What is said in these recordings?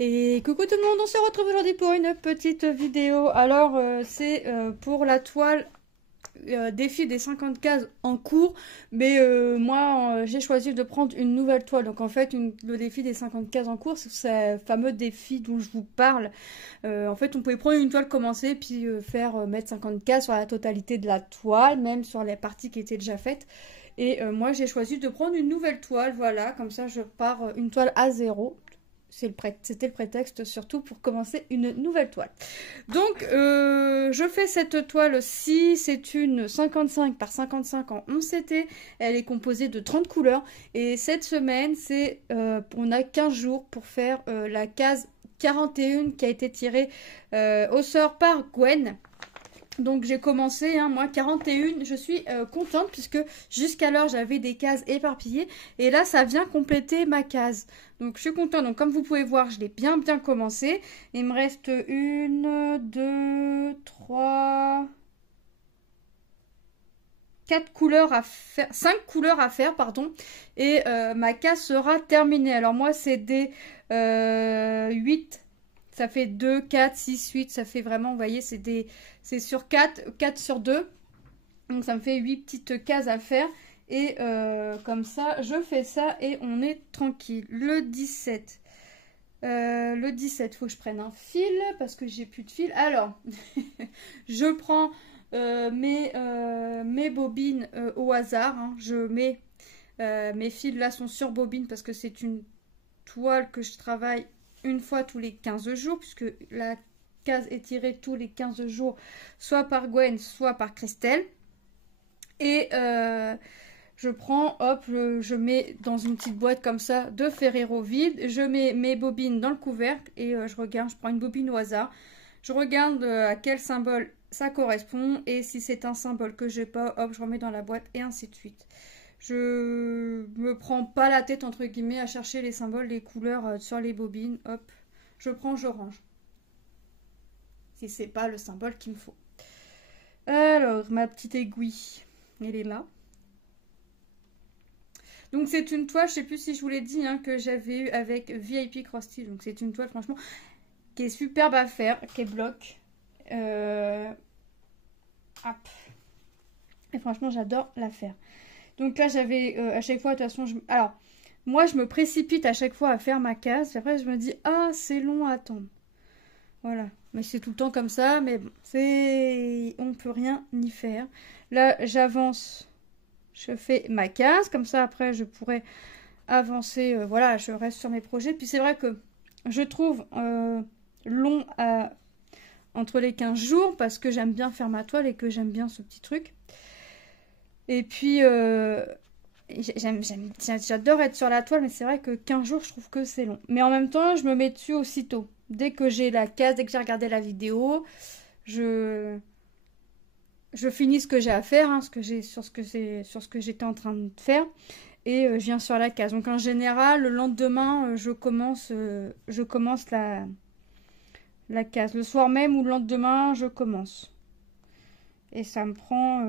Et coucou tout le monde, on se retrouve aujourd'hui pour une petite vidéo. Alors c'est pour la toile défi des 50 cases en cours, mais moi j'ai choisi de prendre une nouvelle toile. Donc en fait le défi des 50 cases en cours, c'est ce fameux défi dont je vous parle. En fait on pouvait prendre une toile commencer puis faire mettre 50 cases sur la totalité de la toile, même sur les parties qui étaient déjà faites. Et moi j'ai choisi de prendre une nouvelle toile, voilà, comme ça je pars une toile à zéro. C'était le prétexte surtout pour commencer une nouvelle toile. Donc, je fais cette toile-ci. C'est une 55 par 55 en 11 CT. Elle est composée de 30 couleurs. Et cette semaine, on a 15 jours pour faire la case 41 qui a été tirée au sort par Gwen. Donc j'ai commencé, hein, moi 41, je suis contente puisque jusqu'alors j'avais des cases éparpillées et là ça vient compléter ma case. Donc je suis contente, donc comme vous pouvez voir je l'ai bien commencé. Il me reste une, deux, trois, quatre couleurs à faire, 5 couleurs à faire, pardon, et ma case sera terminée. Alors moi c'est des 8. Ça fait 2, 4, 6, 8. Ça fait vraiment, vous voyez, c'est sur 4 sur 2. Donc ça me fait 8 petites cases à faire. Et comme ça, je fais ça et on est tranquille. Le 17. Le 17, il faut que je prenne un fil parce que j'ai plus de fil. Alors, je prends mes bobines au hasard. Hein. Je mets mes fils là sont sur bobine parce que c'est une toile que je travaille une fois tous les 15 jours, puisque la case est tirée tous les 15 jours, soit par Gwen, soit par Christelle. Et je prends, hop, je mets dans une petite boîte comme ça de Ferrero vide, je mets mes bobines dans le couvercle et je regarde, je prends une bobine au hasard, je regarde à quel symbole ça correspond et si c'est un symbole que j'ai pas, hop, je remets dans la boîte et ainsi de suite. Je me prends pas la tête entre guillemets à chercher les symboles, les couleurs sur les bobines. Hop, je prends, je range. Si c'est pas le symbole qu'il me faut. Alors, ma petite aiguille, elle est là. Donc c'est une toile, je sais plus si je vous l'ai dit, hein, que j'avais eu avec VIP Cross Stitch. Donc c'est une toile franchement qui est superbe à faire, qui est bloc. Hop. Et franchement j'adore la faire. Donc là, j'avais à chaque fois, de toute façon, alors, moi, je me précipite à chaque fois à faire ma case. Puis après, je me dis, ah, c'est long à attendre. Voilà. Mais c'est tout le temps comme ça. Mais bon, on ne peut rien y faire. Là, j'avance. Je fais ma case. Comme ça, après, je pourrais avancer. Voilà, je reste sur mes projets. Puis c'est vrai que je trouve long entre les 15 jours parce que j'aime bien faire ma toile et que j'aime bien ce petit truc. Et puis, j'adore être sur la toile, mais c'est vrai que 15 jours, je trouve que c'est long. Mais en même temps, je me mets dessus aussitôt. Dès que j'ai la case, dès que j'ai regardé la vidéo, je finis ce que j'ai à faire, hein, sur ce que j'étais en train de faire, et je viens sur la case. Donc en général, le lendemain, je commence la case. Le soir même ou le lendemain, je commence. Et ça me prend...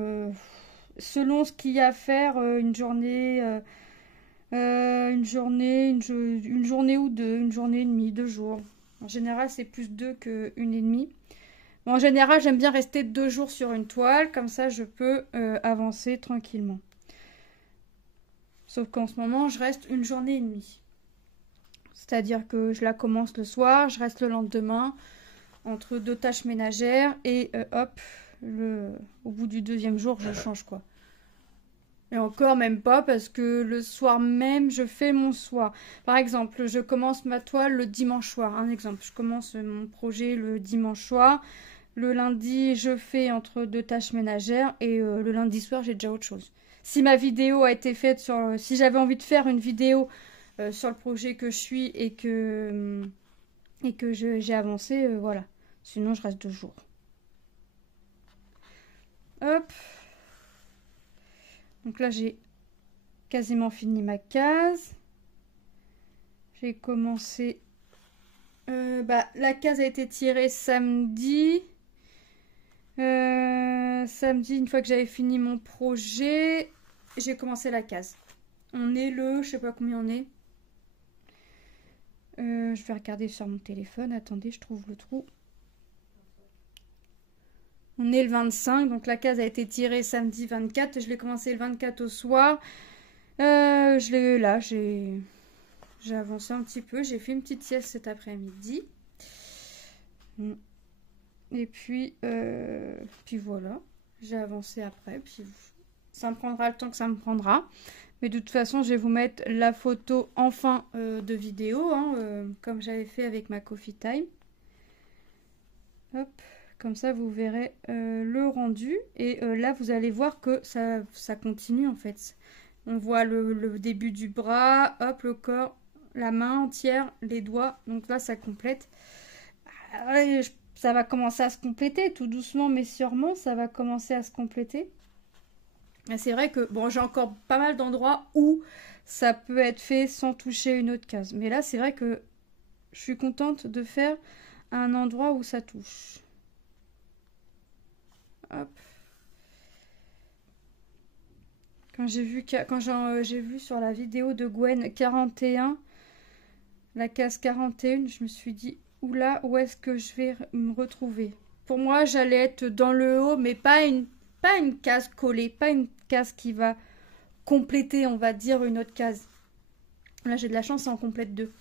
selon ce qu'il y a à faire, une journée ou deux, une journée et demie, 2 jours. En général, c'est plus 2 qu'une et demie. Bon, en général, j'aime bien rester 2 jours sur une toile, comme ça je peux avancer tranquillement. Sauf qu'en ce moment, je reste une journée et demie. C'est-à-dire que je la commence le soir, je reste le lendemain, entre 2 tâches ménagères, et hop, au bout du 2e jour, je change quoi. Et encore même pas parce que le soir même, je fais mon soir. Par exemple, je commence ma toile le dimanche soir. Un exemple, je commence mon projet le dimanche soir. Le lundi, je fais entre 2 tâches ménagères et le lundi soir, j'ai déjà autre chose. Si ma vidéo a été faite si j'avais envie de faire une vidéo sur le projet que je suis et que j'ai avancé, voilà. Sinon, je reste 2 jours. Hop. Donc là, j'ai quasiment fini ma case. J'ai commencé... la case a été tirée samedi. Samedi, une fois que j'avais fini mon projet, j'ai commencé la case. On est je sais pas combien on est. Je vais regarder sur mon téléphone. Attendez, je trouve le trou. On est le 25, donc la case a été tirée samedi 24. Je l'ai commencé le 24 au soir. Je l'ai là, j'ai avancé un petit peu. J'ai fait une petite sieste cet après-midi. Et puis voilà. J'ai avancé après. Puis ça me prendra le temps que ça me prendra. Mais de toute façon, je vais vous mettre la photo en fin de vidéo, hein, comme j'avais fait avec ma Coffee Time. Hop, comme ça vous verrez le rendu. Et là, vous allez voir que ça continue en fait. On voit le début du bras, hop, le corps, la main entière, les doigts. Donc là, ça complète. Ça va commencer à se compléter, tout doucement mais sûrement, ça va commencer à se compléter. C'est vrai que bon, j'ai encore pas mal d'endroits où ça peut être fait sans toucher une autre case. Mais là, c'est vrai que je suis contente de faire un endroit où ça touche. Hop. Quand j'ai vu sur la vidéo de Gwen 41, la case 41, je me suis dit, oula, où est-ce que je vais me retrouver? Pour moi, j'allais être dans le haut, mais pas une case collée, pas une case qui va compléter, on va dire, une autre case. Là, j'ai de la chance, ça en complète deux.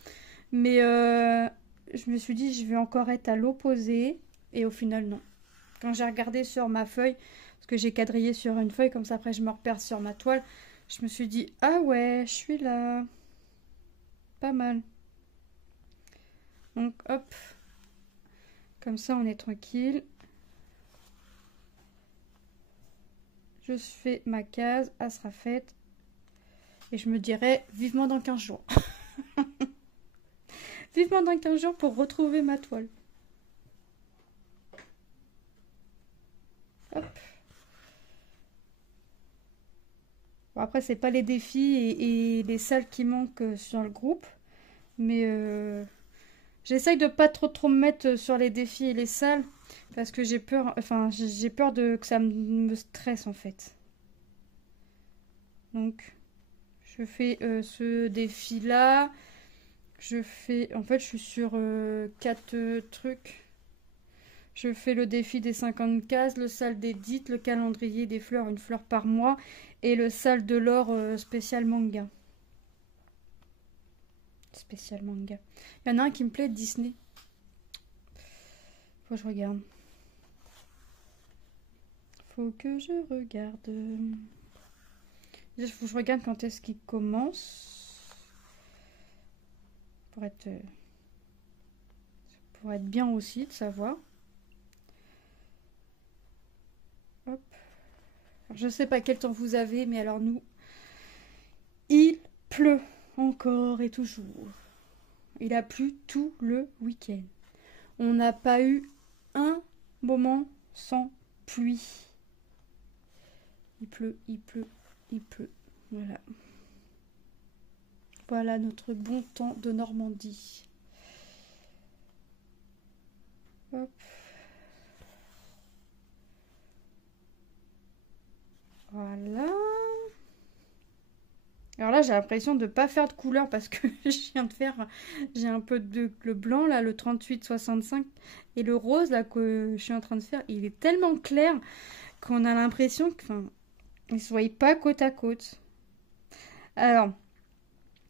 Mais je me suis dit, je vais encore être à l'opposé. Et au final, non. Quand j'ai regardé sur ma feuille, parce que j'ai quadrillé sur une feuille, comme ça après je me repère sur ma toile, je me suis dit, ah ouais, je suis là. Pas mal. Donc, hop. Comme ça, on est tranquille. Je fais ma case, elle sera faite. Et je me dirai vivement dans 15 jours. Vivement dans 15 jours pour retrouver ma toile. Hop. Bon, après, c'est pas les défis et les salles qui manquent sur le groupe. Mais j'essaye de pas trop me mettre sur les défis et les salles. Parce que j'ai peur, j'ai peur que ça me stresse en fait. Donc, je fais ce défi-là. En fait, je suis sur 4 trucs. Je fais le défi des 50 cases, le salle d'édite, le calendrier des fleurs, une fleur par mois, et le salle de l'or spécial manga. Spécial manga. Il y en a un qui me plaît, Disney. Faut que je regarde. Faut que je regarde. Il faut que je regarde quand est-ce qu'il commence. Pour être bien aussi de savoir. Hop. Alors, je sais pas quel temps vous avez, mais alors nous, il pleut encore et toujours. Il a plu tout le week-end. On n'a pas eu un moment sans pluie. Il pleut, il pleut, il pleut. Voilà. Voilà notre bon temps de Normandie. Hop. Voilà. Alors là, j'ai l'impression de ne pas faire de couleur parce que j'ai un peu de le blanc là, le 38-65 et le rose là que je suis en train de faire, il est tellement clair qu'on a l'impression qu'ils ne se voient pas côte à côte. Alors,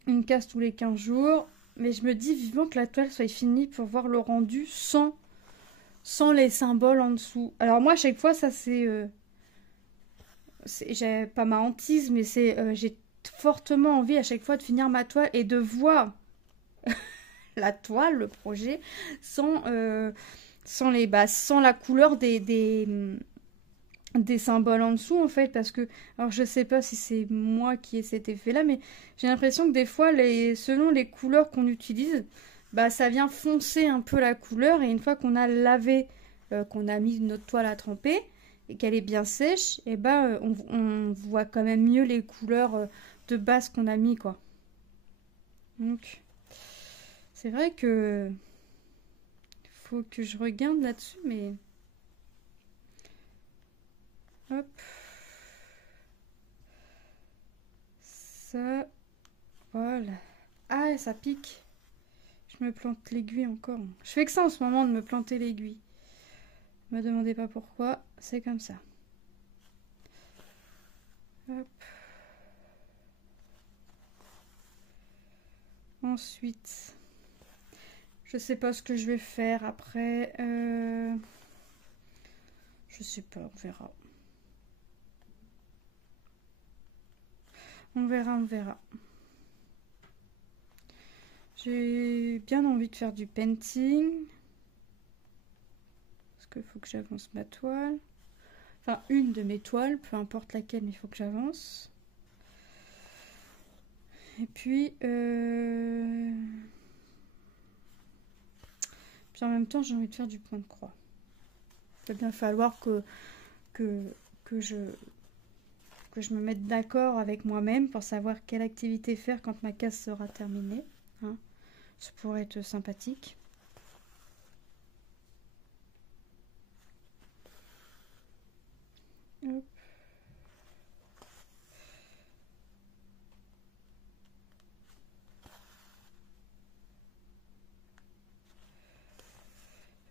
une case tous les 15 jours, mais je me dis vivement que la toile soit finie pour voir le rendu sans les symboles en dessous. Alors moi, à chaque fois, ça j'ai pas ma hantise, mais j'ai fortement envie à chaque fois de finir ma toile et de voir la toile, le projet, sans la couleur des symboles en dessous en fait, parce que alors je sais pas si c'est moi qui ai cet effet là, mais j'ai l'impression que des fois selon les couleurs qu'on utilise, ça vient foncer un peu la couleur, et une fois qu'on a lavé, qu'on a mis notre toile à tremper et qu'elle est bien sèche, et on voit quand même mieux les couleurs de base qu'on a mis quoi. Donc c'est vrai que faut que je regarde là-dessus, mais hop, ça, voilà. Ah, ça pique. Je me plante l'aiguille encore. Je fais que ça en ce moment de me planter l'aiguille. Ne me demandez pas pourquoi, c'est comme ça. Hop. Ensuite, je sais pas ce que je vais faire après. Je sais pas, on verra. On verra, on verra. J'ai bien envie de faire du painting. Parce qu'il faut que j'avance ma toile. Enfin, une de mes toiles, peu importe laquelle, mais il faut que j'avance. Et puis en même temps, j'ai envie de faire du point de croix. Il va bien falloir que je me mette d'accord avec moi-même pour savoir quelle activité faire quand ma case sera terminée. Hein. Ça pourrait être sympathique. Hop.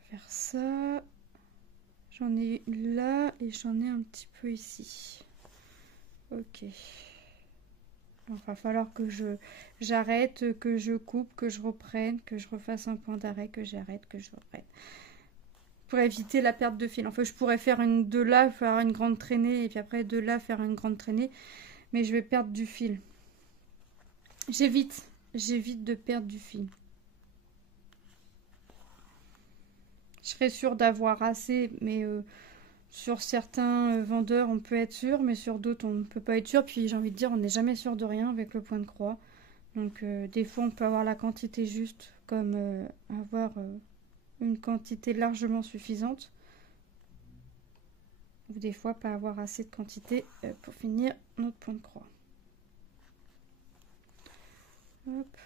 Faire ça. J'en ai là et j'en ai un petit peu ici. Ok. Il va falloir que j'arrête, que je coupe, que je reprenne, que je refasse un point d'arrêt, que j'arrête, que je reprenne. Pour éviter la perte de fil. Enfin, je pourrais faire de là, faire une grande traînée, et puis après de là, faire une grande traînée. Mais je vais perdre du fil. J'évite de perdre du fil. Je serais sûre d'avoir assez, mais sur certains vendeurs, on peut être sûr, mais sur d'autres, on ne peut pas être sûr. Puis j'ai envie de dire, on n'est jamais sûr de rien avec le point de croix. Donc des fois, on peut avoir la quantité juste, comme avoir une quantité largement suffisante. Ou des fois, pas avoir assez de quantité pour finir notre point de croix. Hop.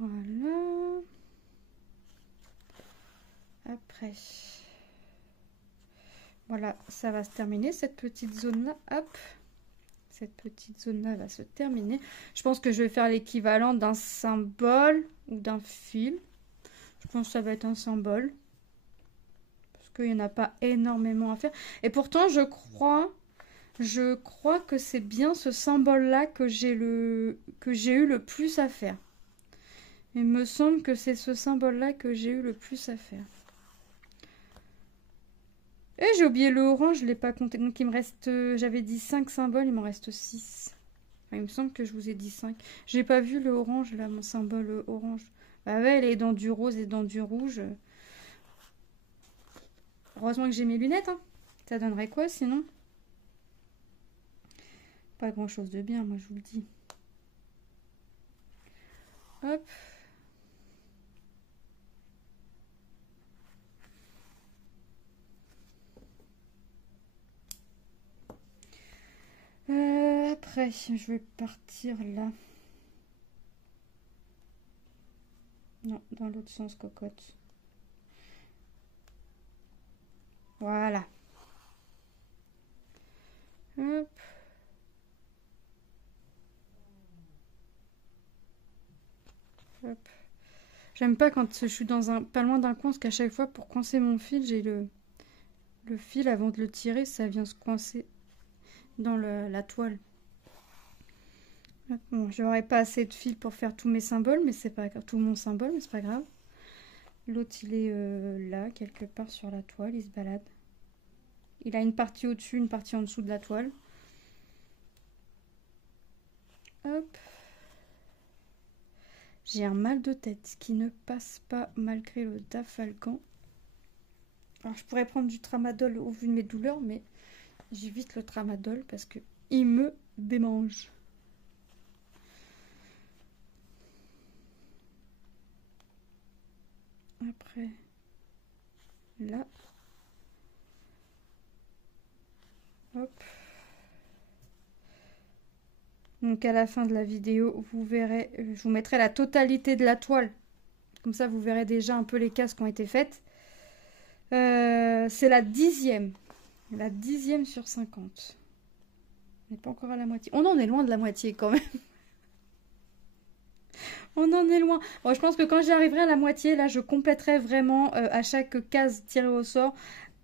Voilà. Après. Voilà, ça va se terminer, cette petite zone-là. Hop. Cette petite zone-là va se terminer. Je pense que je vais faire l'équivalent d'un symbole ou d'un fil. Je pense que ça va être un symbole. Parce qu'il n'y en a pas énormément à faire. Et pourtant, je crois que c'est bien ce symbole-là que j'ai eu le plus à faire. Il me semble que c'est ce symbole-là que j'ai eu le plus à faire. Et j'ai oublié le orange, je ne l'ai pas compté. Donc il me reste, j'avais dit 5 symboles, il m'en reste 6. Enfin, il me semble que je vous ai dit 5. J'ai pas vu le orange, là, mon symbole orange. Bah ouais, elle est dans du rose et dans du rouge. Heureusement que j'ai mes lunettes, hein. Ça donnerait quoi sinon? Pas grand chose de bien, moi je vous le dis. Hop. Après, je vais partir là. Non, dans l'autre sens, cocotte. Voilà. Hop. Hop. J'aime pas quand je suis pas loin d'un coin, parce qu'à chaque fois, pour coincer mon fil, j'ai le fil avant de le tirer, ça vient se coincer dans la toile. Bon, j'aurais pas assez de fil pour faire tous mes symboles, mais c'est pas tout mon symbole, mais c'est pas grave. L'autre, il est là, quelque part sur la toile, il se balade. Il a une partie au-dessus, une partie en dessous de la toile. Hop. J'ai un mal de tête qui ne passe pas malgré le Dafalgan. Alors, je pourrais prendre du tramadol au vu de mes douleurs, mais j'évite le tramadol parce que il me démange. Après, là. Hop. Donc à la fin de la vidéo, vous verrez, je vous mettrai la totalité de la toile. Comme ça, vous verrez déjà un peu les cases qui ont été faites. C'est la 10e. La 10e sur 50. On n'est pas encore à la moitié. On en est loin de la moitié quand même. On en est loin. Bon, je pense que quand j'y arriverai à la moitié, là, je compléterai vraiment à chaque case tirée au sort.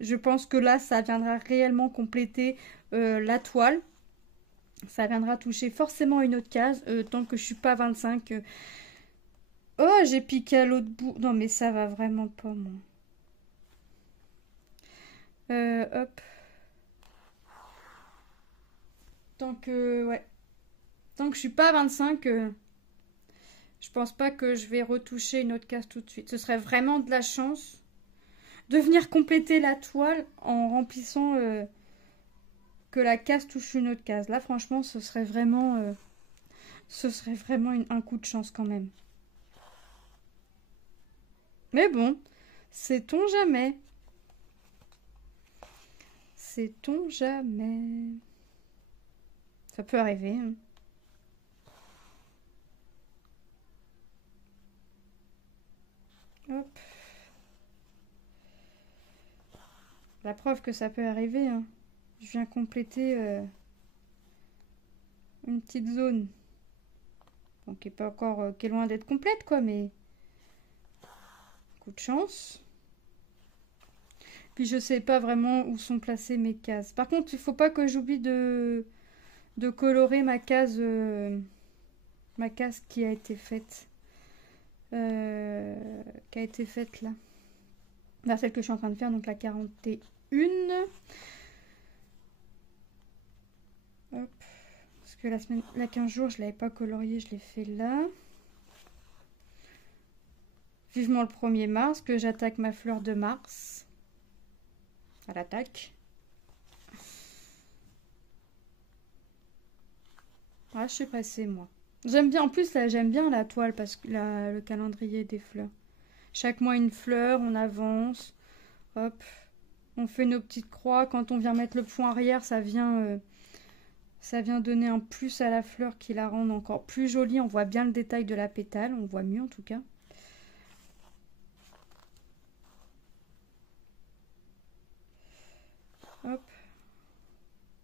Je pense que là, ça viendra réellement compléter la toile. Ça viendra toucher forcément une autre case. Tant que je suis pas à 25. Oh, j'ai piqué à l'autre bout. Non, mais ça va vraiment pas, moi. Hop. Ouais. Tant que je suis pas à 25, je pense pas que je vais retoucher une autre case tout de suite. Ce serait vraiment de la chance de venir compléter la toile en remplissant que la case touche une autre case. Là, franchement, ce serait vraiment un coup de chance quand même. Mais bon, sait-on jamais. Sait-on jamais. Ça peut arriver. Hein. Hop. La preuve que ça peut arriver. Hein. Je viens compléter une petite zone. Bon, qui est pas encore, qui est loin d'être complète, quoi, mais coup de chance. Puis je sais pas vraiment où sont placées mes cases. Par contre, il faut pas que j'oublie de colorer ma case qui a été faite. Qui a été faite là. Là, celle que je suis en train de faire, donc la 41. Hop. Parce que la 15 jours, je l'avais pas coloriée, je l'ai fait là. Vivement le 1er mars, que j'attaque ma fleur de mars. À l'attaque. Ah, je suis pressée, moi. J'aime bien, en plus, là, j'aime bien la toile, parce que le calendrier des fleurs. Chaque mois, une fleur, on avance. Hop. On fait nos petites croix. Quand on vient mettre le point arrière, ça vient donner un plus à la fleur qui la rend encore plus jolie. On voit bien le détail de la pétale. On voit mieux, en tout cas. Hop.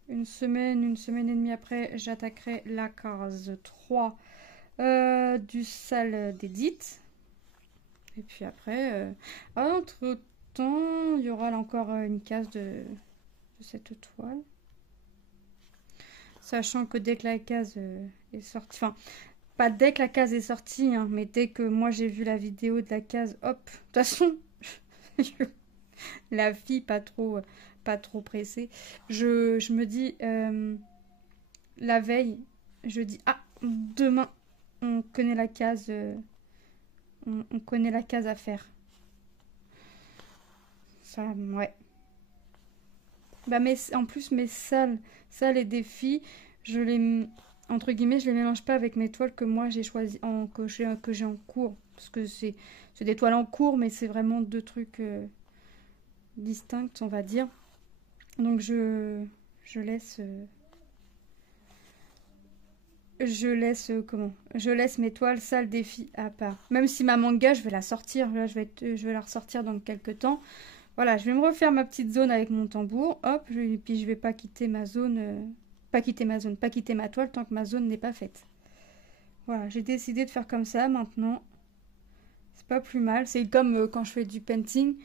Une semaine et demie après, j'attaquerai la case 3 du salle d'édite. Et puis après, entre temps, il y aura là encore une case de cette toile. Sachant que dès que la case est sortie, enfin, pas dès que la case est sortie, hein, mais dès que moi j'ai vu la vidéo de la case, hop, de toute façon, la fille pas trop pressée, je me dis, la veille, je dis, ah, demain, on connaît la case, on connaît la case à faire. Ça, ouais. Bah, mais en plus, mes salles et défis, entre guillemets, je les mélange pas avec mes toiles que moi j'ai choisi, que j'ai en cours. Parce que c'est des toiles en cours, mais c'est vraiment deux trucs distincts, on va dire. Donc je laisse. Je laisse mes toiles salles défis à part. Même si ma manga, je vais la sortir. Là, je vais la ressortir dans quelques temps. Voilà, je vais me refaire ma petite zone avec mon tambour. Hop, et puis je vais pas quitter ma zone. Pas quitter ma toile tant que ma zone n'est pas faite. Voilà, j'ai décidé de faire comme ça maintenant. C'est pas plus mal. C'est comme quand je fais du painting.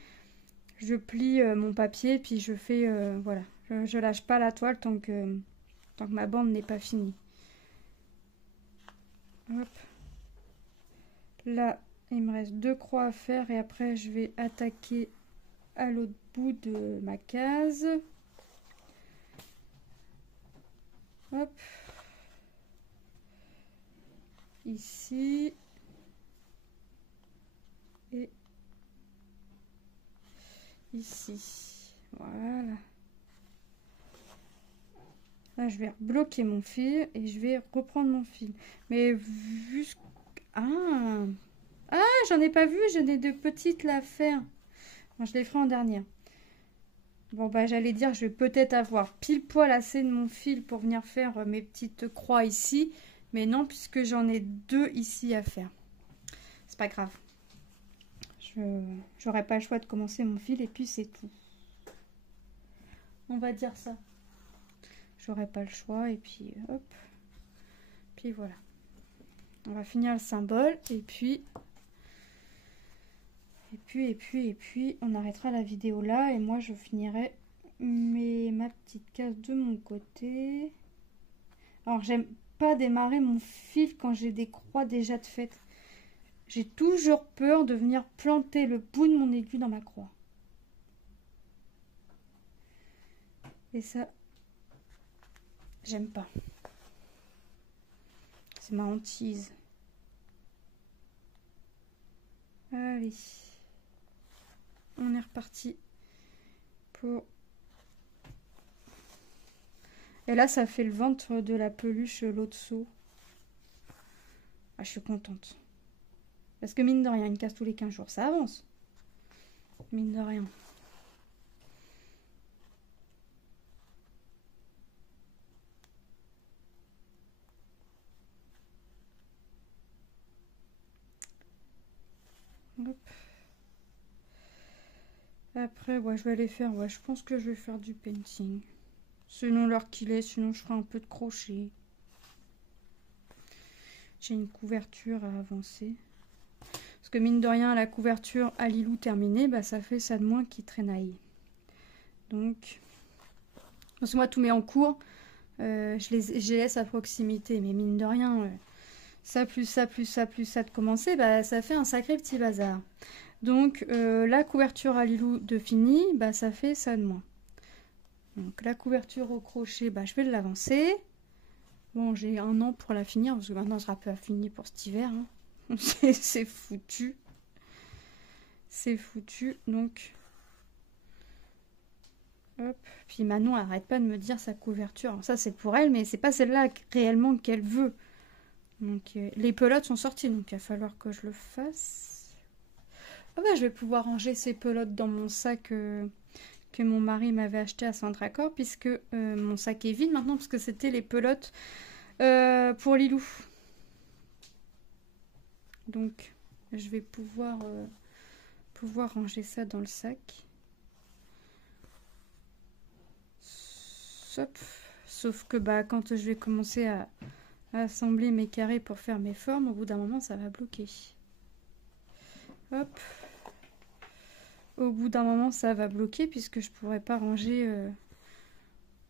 Je plie mon papier, puis je fais. Voilà, je lâche pas la toile tant que ma bande n'est pas finie. Hop. Là, il me reste 2 croix à faire et après je vais attaquer à l'autre bout de ma case. Hop. Ici. Et ici. Voilà. Là, je vais bloquer mon fil et je vais reprendre mon fil. Mais vu ce... Ah, j'en ai pas vu, j'en ai de petites là à faire. Bon, je les ferai en dernière. Bon, bah, j'allais dire, je vais peut-être avoir pile poil assez de mon fil pour venir faire mes petites croix ici. Mais non, puisque j'en ai 2 ici à faire. C'est pas grave. J'aurai pas le choix de commencer mon fil et puis c'est tout. On va dire ça. j'aurai pas le choix. Et puis hop, puis voilà. On va finir le symbole et puis on arrêtera la vidéo là et moi je finirai ma petite case de mon côté. Alors j'aime pas démarrer mon fil quand j'ai des croix déjà de faites. J'ai toujours peur de venir planter le bout de mon aiguille dans ma croix. Et ça, j'aime pas. C'est ma hantise. Allez. On est reparti pour... Et là, ça fait le ventre de la peluche Lotso. Ah, je suis contente. Parce que mine de rien, une case tous les 15 jours, ça avance. Mine de rien. Hop. Après, ouais, je vais aller faire... Ouais, je pense que je vais faire du painting. Selon l'heure qu'il est, sinon je ferai un peu de crochet. J'ai une couverture à avancer. Parce que mine de rien, la couverture à Lilou terminée, bah, ça fait ça de moins qui traînaille. Donc, parce que moi, tout met en cours. Je les laisse à proximité. Mais mine de rien, ça plus ça plus ça plus ça de commencer, bah, ça fait un sacré petit bazar. Donc, la couverture à Lilou de fini, bah, ça fait ça de moins. Donc, la couverture au crochet, bah, je vais l'avancer. Bon, j'ai 1 an pour la finir, parce que maintenant, elle sera pas finie pour cet hiver. Hein. C'est foutu. C'est foutu, donc... Hop. Puis Manon arrête pas de me dire sa couverture. Alors ça, c'est pour elle, mais c'est pas celle-là réellement qu'elle veut. Donc, les pelotes sont sorties, donc il va falloir que je le fasse. Ah bah, je vais pouvoir ranger ces pelotes dans mon sac que mon mari m'avait acheté à Centracor, puisque mon sac est vide maintenant, parce que c'était les pelotes pour Lilou. Donc, je vais pouvoir ranger ça dans le sac. Hop. Sauf que bah, quand je vais commencer à assembler mes carrés pour faire mes formes, au bout d'un moment, ça va bloquer. Hop. Au bout d'un moment, ça va bloquer puisque je pourrais pas ranger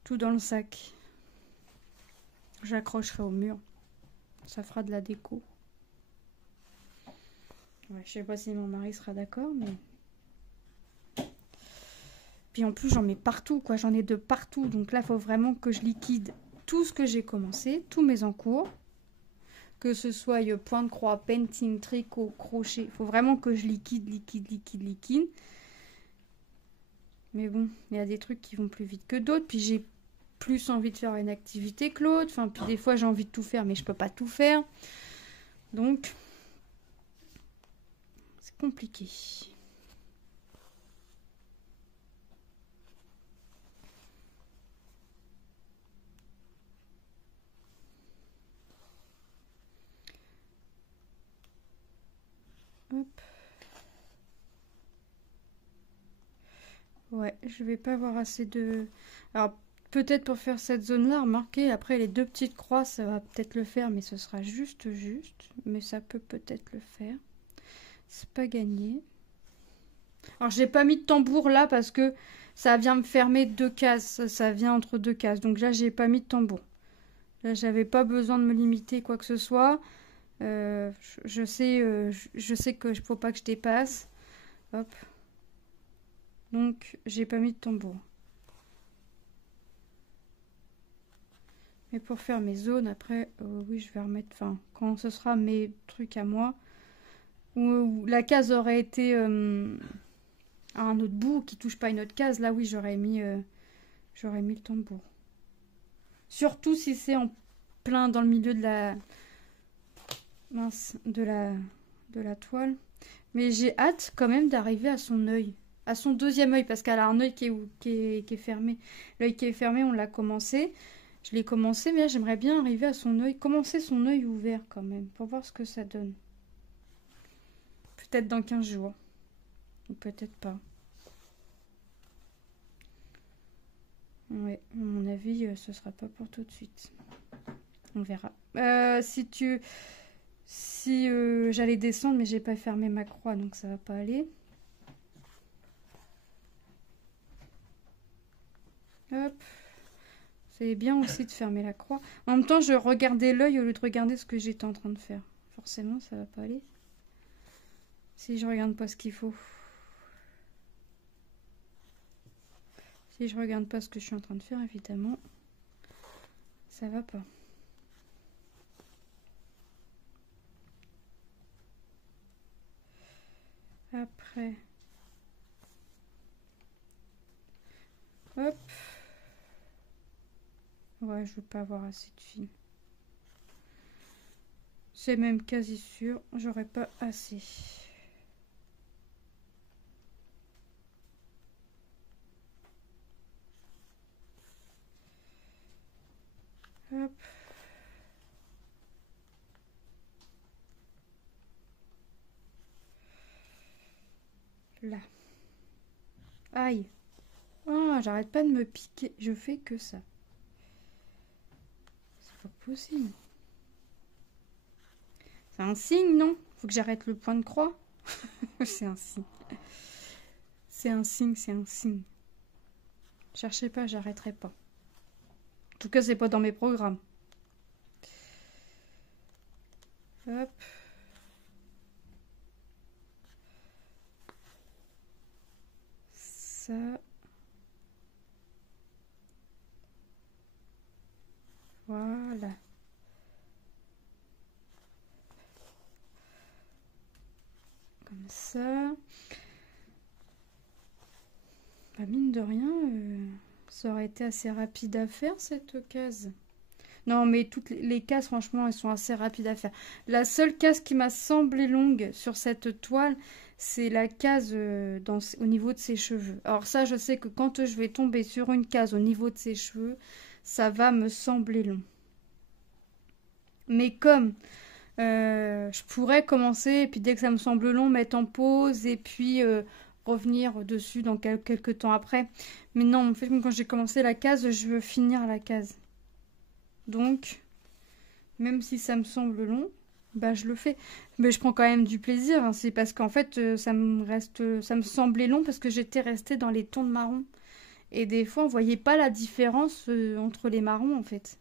tout dans le sac. J'accrocherai au mur. Ça fera de la déco. Ouais, je sais pas si mon mari sera d'accord, mais... Puis en plus, j'en mets partout, quoi. J'en ai de partout. Donc là, il faut vraiment que je liquide tout ce que j'ai commencé, tous mes encours. Que ce soit point de croix, painting, tricot, crochet. Il faut vraiment que je liquide. Mais bon, il y a des trucs qui vont plus vite que d'autres. Puis j'ai plus envie de faire une activité que l'autre. Enfin, puis des fois, j'ai envie de tout faire, mais je peux pas tout faire. Donc, c'est compliqué. Hop. Ouais, je vais pas avoir assez de... Alors, peut-être pour faire cette zone-là, remarquez, après les 2 petites croix, ça va peut-être le faire, mais ce sera juste. Mais ça peut peut-être le faire. C'est pas gagné. Alors, j'ai pas mis de tambour là parce que ça vient me fermer 2 cases. Ça vient entre 2 cases. Donc là, j'ai pas mis de tambour. Là, j'avais pas besoin de me limiter quoi que ce soit. Je sais que je faut pas que je dépasse. Hop. Donc, j'ai pas mis de tambour. Mais pour faire mes zones, après, oui, je vais remettre... Enfin, quand ce sera mes trucs à moi, où la case aurait été à un autre bout, qui touche pas une autre case, là, oui, j'aurais mis le tambour. Surtout si c'est en plein dans le milieu de la... Mince, de la toile. Mais j'ai hâte quand même d'arriver à son œil. À son deuxième œil, parce qu'elle a un œil qui est fermé. L'œil qui est fermé, on l'a commencé. Je l'ai commencé, mais là, j'aimerais bien arriver à son œil. Commencer son œil ouvert quand même, pour voir ce que ça donne. Peut-être dans 15 jours. Ou peut-être pas. Ouais, à mon avis, ce sera pas pour tout de suite. On verra. Si j'allais descendre, mais j'ai pas fermé ma croix, donc ça va pas aller. Hop. C'est bien aussi de fermer la croix. En même temps, je regardais l'œil au lieu de regarder ce que j'étais en train de faire. Forcément, ça va pas aller. Si je regarde pas ce qu'il faut. Si je regarde pas ce que je suis en train de faire, évidemment, ça va pas. Après. Hop. Ouais, je veux pas avoir assez de fil. C'est même quasi sûr, j'aurais pas assez. Hop. Là. Aïe. Oh, j'arrête pas de me piquer. Je fais que ça. C'est pas possible. C'est un signe, non? Faut que j'arrête le point de croix. C'est un signe. C'est un signe, c'est un signe. Cherchez pas, j'arrêterai pas. En tout cas, c'est pas dans mes programmes. Hop. Ça. Voilà. Comme ça. Bah, mine de rien, ça aurait été assez rapide à faire cette case. Non, mais toutes les cases, franchement, elles sont assez rapides à faire. La seule case qui m'a semblé longue sur cette toile, c'est la case au niveau de ses cheveux. Alors ça, je sais que quand je vais tomber sur une case au niveau de ses cheveux, ça va me sembler long. Mais comme je pourrais commencer, et puis dès que ça me semble long, mettre en pause, et puis revenir dessus dans quelques temps après. Mais non, en fait, quand j'ai commencé la case, je veux finir la case. Donc, même si ça me semble long, bah je le fais. Mais je prends quand même du plaisir, hein. C'est parce qu'en fait, ça me semblait long parce que j'étais restée dans les tons de marron. Et des fois, on voyait pas la différence entre les marrons, en fait.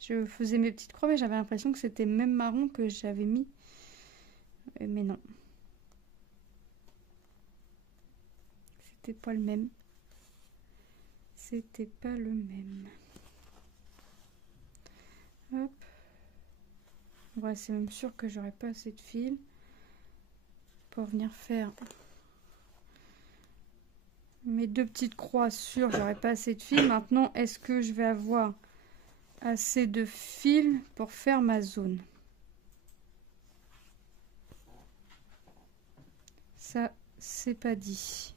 Je faisais mes petites croix, mais j'avais l'impression que c'était le même marron que j'avais mis. Mais non. C'était pas le même. C'était pas le même. Hop. Ouais, c'est même sûr que j'aurais pas assez de fil pour venir faire mes deux petites croix sûres. J'aurais pas assez de fil. Maintenant, est-ce que je vais avoir assez de fil pour faire ma zone? Ça, c'est pas dit.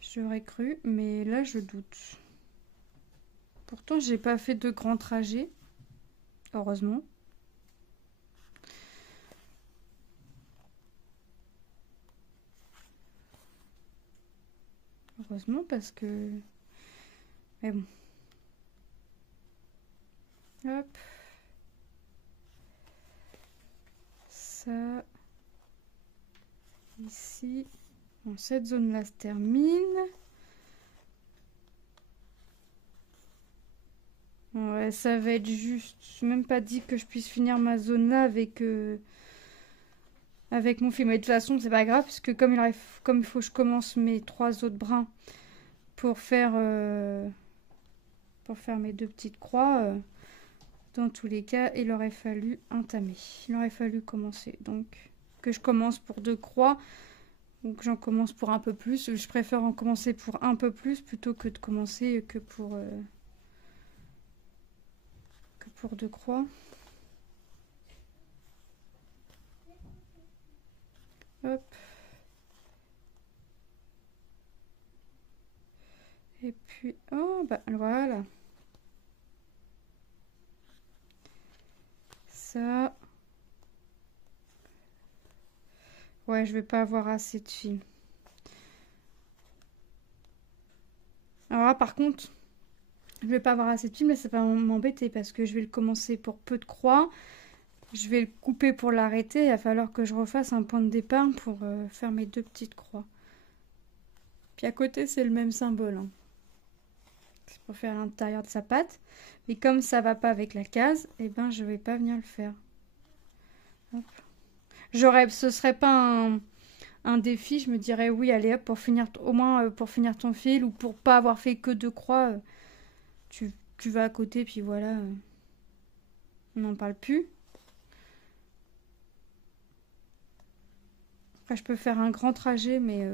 J'aurais cru, mais là, je doute. Pourtant, j'ai pas fait de grands trajets. Heureusement. Heureusement parce que... Mais bon. Hop. Ça. Ici. Bon, cette zone-là se termine. Ouais, ça va être juste. Je suis même pas dit que je puisse finir ma zone là avec mon fil. Mais de toute façon, c'est pas grave, puisque comme il faut que je commence mes 3 autres brins pour faire mes deux petites croix, dans tous les cas, il aurait fallu entamer. Il aurait fallu commencer. Donc, que je commence pour 2 croix, ou que j'en commence pour un peu plus. Je préfère en commencer pour un peu plus plutôt que de commencer que pour 2 croix. Hop. Et puis, oh, bah voilà. Ça. Ouais, je vais pas avoir assez de fil. Alors Là, par contre, je vais pas avoir assez de fil, mais ça va m'embêter parce que je vais le commencer pour peu de croix. Je vais le couper pour l'arrêter. Il va falloir que je refasse un point de départ pour faire mes 2 petites croix. Puis à côté, c'est le même symbole. Hein. C'est pour faire l'intérieur de sa patte. Mais comme ça va pas avec la case, eh ben, je vais pas venir le faire. Hop. Ce serait pas un défi, je me dirais oui, allez hop, pour finir, au moins pour finir ton fil ou pour pas avoir fait que 2 croix, tu vas à côté, puis voilà, on n'en parle plus. Après, je peux faire un grand trajet, mais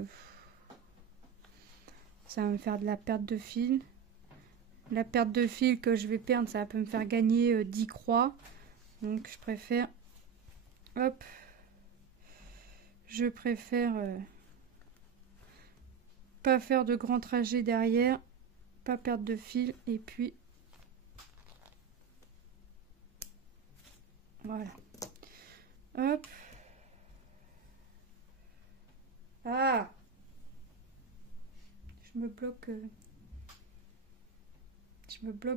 ça va me faire de la perte de fil. La perte de fil que je vais perdre, ça peut me faire gagner 10 croix. Donc, je préfère... Hop. Je préfère pas faire de grands trajets derrière. Pas perdre de fil. Et puis... Voilà. Hop. Ah! Je me bloque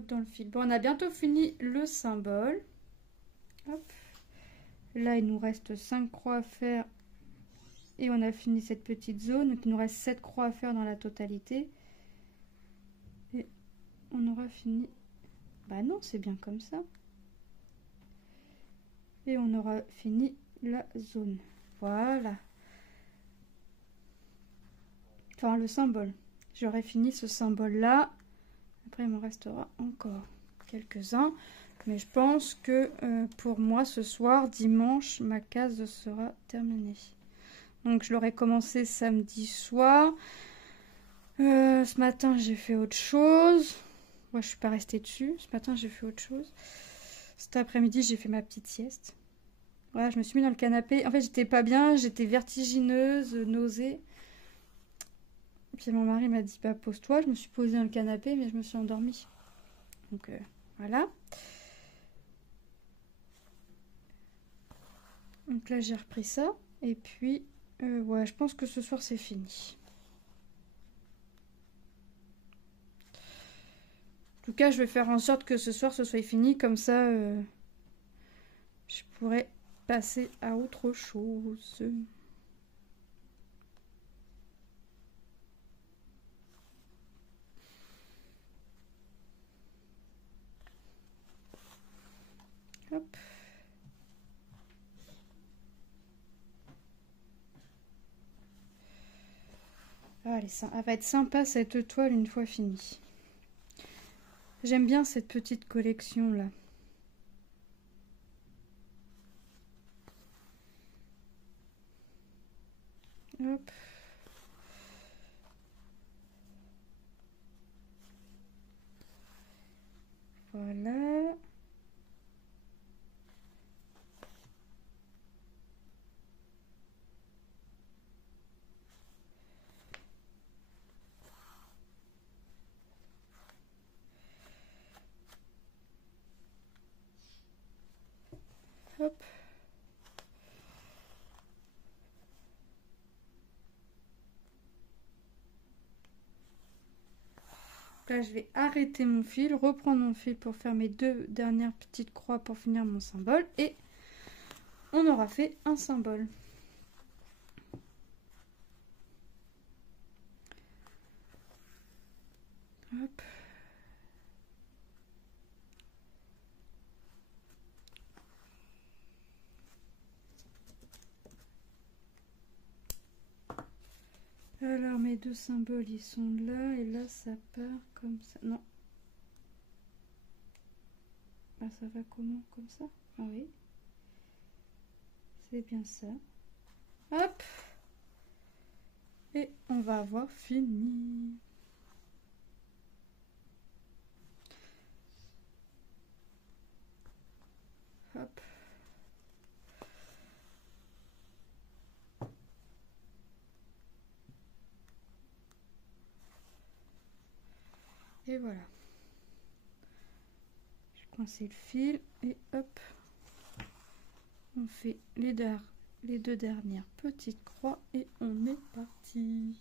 dans le fil. Bon, on a bientôt fini le symbole. Hop. Là, il nous reste 5 croix à faire. Et on a fini cette petite zone. Donc, il nous reste 7 croix à faire dans la totalité. Et on aura fini. Bah non, c'est bien comme ça. Et on aura fini la zone. Voilà. Enfin, le symbole. J'aurai fini ce symbole-là. Après, il me restera encore quelques-uns. Mais je pense que pour moi, ce soir, dimanche, ma case sera terminée. Donc, je l'aurai commencé samedi soir. Ce matin, j'ai fait autre chose. Moi, je suis pas restée dessus. Ce matin, j'ai fait autre chose. Cet après-midi, j'ai fait ma petite sieste. Voilà, je me suis mis dans le canapé. En fait, j'étais pas bien. J'étais vertigineuse, nausée. Puis mon mari m'a dit, bah, pose-toi. Je me suis posée dans le canapé, mais je me suis endormie. Donc, voilà. Donc là, j'ai repris ça. Et puis, ouais, je pense que ce soir, c'est fini. En tout cas, je vais faire en sorte que ce soir, ce soit fini. Comme ça, je pourrais passer à autre chose. Hop. Allez, ça va être sympa cette toile une fois finie. J'aime bien cette petite collection là. Hop. Voilà. Hop. Là, je vais arrêter mon fil, reprendre mon fil pour faire mes 2 dernières petites croix pour finir mon symbole. Et on aura fait un symbole. Hop. Alors, mes 2 symboles, ils sont là. Et là, ça part comme ça. Non. Ah, ça va comment? Comme ça? Ah oui. C'est bien ça. Hop. Et on va avoir fini. Hop. Et voilà. Je vais coincer le fil et hop. On fait les 2 dernières petites croix et on est parti.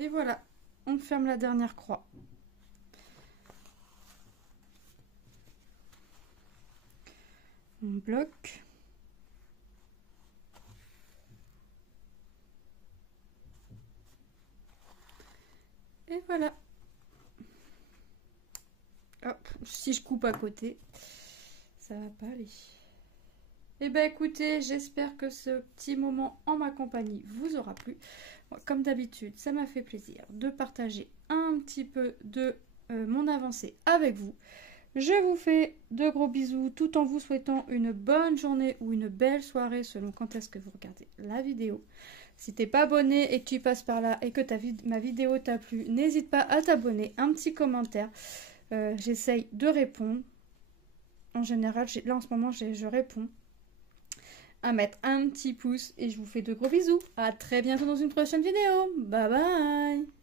Et voilà, on ferme la dernière croix. On bloque. Et voilà. Hop, si je coupe à côté, ça va pas aller. Eh bien écoutez, j'espère que ce petit moment en ma compagnie vous aura plu. Moi, comme d'habitude, ça m'a fait plaisir de partager un petit peu de mon avancée avec vous. Je vous fais de gros bisous tout en vous souhaitant une bonne journée ou une belle soirée selon quand est-ce que vous regardez la vidéo. Si t'es pas abonné et que tu passes par là et que ma vidéo t'a plu, n'hésite pas à t'abonner, un petit commentaire. J'essaye de répondre. En général, là en ce moment, je réponds. À mettre un petit pouce et je vous fais de gros bisous. À très bientôt dans une prochaine vidéo. Bye bye.